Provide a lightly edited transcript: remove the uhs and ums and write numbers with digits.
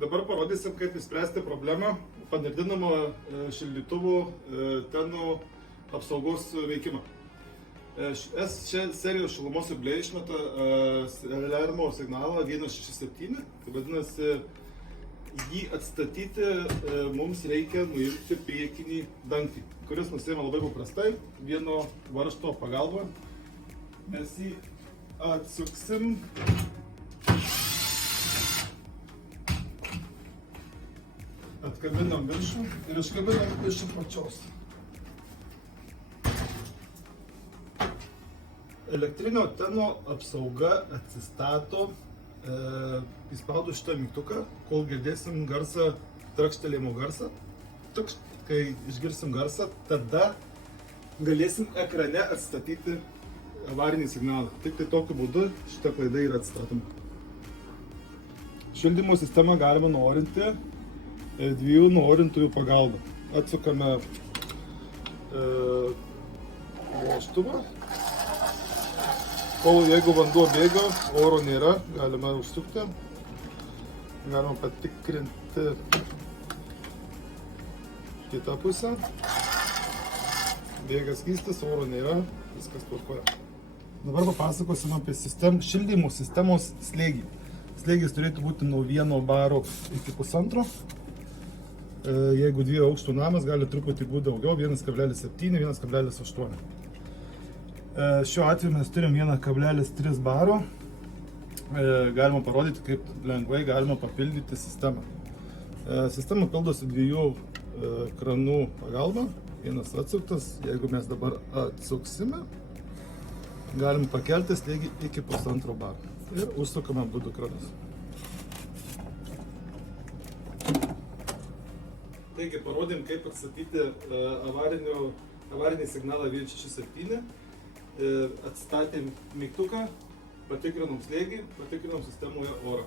Dabar parodysim, kaip įspręsti problemą panirdinamo šildytuvų tenų apsaugos veikimą. Šią serijos šilumos siurbliai išmeta aliarmo signalą 167, tai vadinasi, jį atstatyti mums reikia nuimti priekinį dangtį, kuris nusiima labai paprastai, vieno varžto pagalba. Mes jį atsuksim. Atkabinam viršų ir iškabinam iš apačios. Elektrinio teno apsauga atsistato įspaudus šitą mygtuką, kol girdėsim garsą, trakštelėjimo garsą. Kai išgirsim garsą, tada galėsim ekrane atstatyti avarinį signalą. Tik tai tokiu būdu šita klaida yra atstatoma. Šildymo sistemą galima nuorinti dviejų nuorintųjų pagalba. Atsukame vožtuvą. Kol jeigu vanduo bėga, oro nėra, galime užsukti. Galima patikrinti kitą pusę. Bėga skystis, oro nėra, viskas tvarkoja. Dabar papasakosim apie šildymo sistemos slėgį. Slėgis turėtų būti nuo 1 baro iki 1,5. Jeigu 2 aukštų namas, gali truputį būti daugiau, 1,7, 1,8. Šiuo atveju mes turim 1,3 baro. Galima parodyti, kaip lengvai galima papildyti sistemą. Sistema pildosi 2 kranų pagalba. Vienas atsuktas, jeigu mes dabar atsuksime, galim pakelti slėgį iki 1,5 baro. Ir užsukame abu kranus. Taigi parodėm, kaip atstatyti avarinį signalą 167. Atstatėm mygtuką, patikrinom slėgį, patikrinom sistemoje orą.